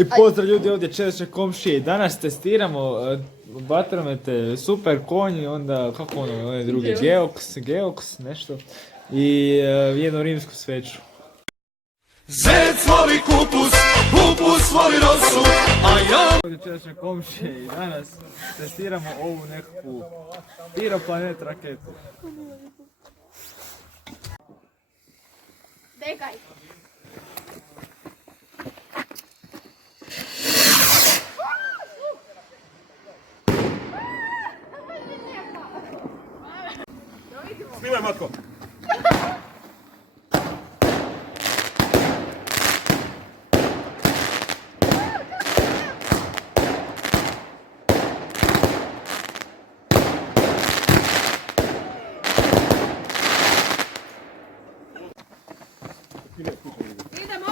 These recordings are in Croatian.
I pozdrav ljudi, ovdje češće komšije. Danas testiramo vatromete, super konji, onda kako ono, onaj drugi, Geox, nešto. I jednu rimsku sveću. Zec voli kupus, kupus voli rosu, a ja... Ovdje češće komšije i danas testiramo ovu nekakvu Piroplanet raketu. Dekaj. Snimaj, Matko! Idemo!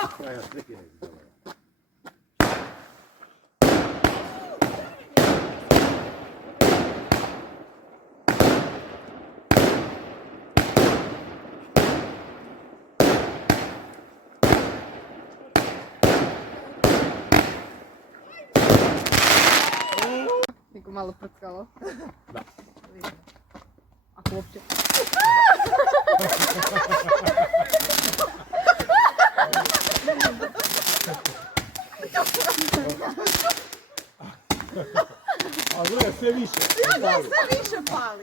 Neko malo prckalo. Da. Ako uopće. A gledaj, sve više. Sve više pali.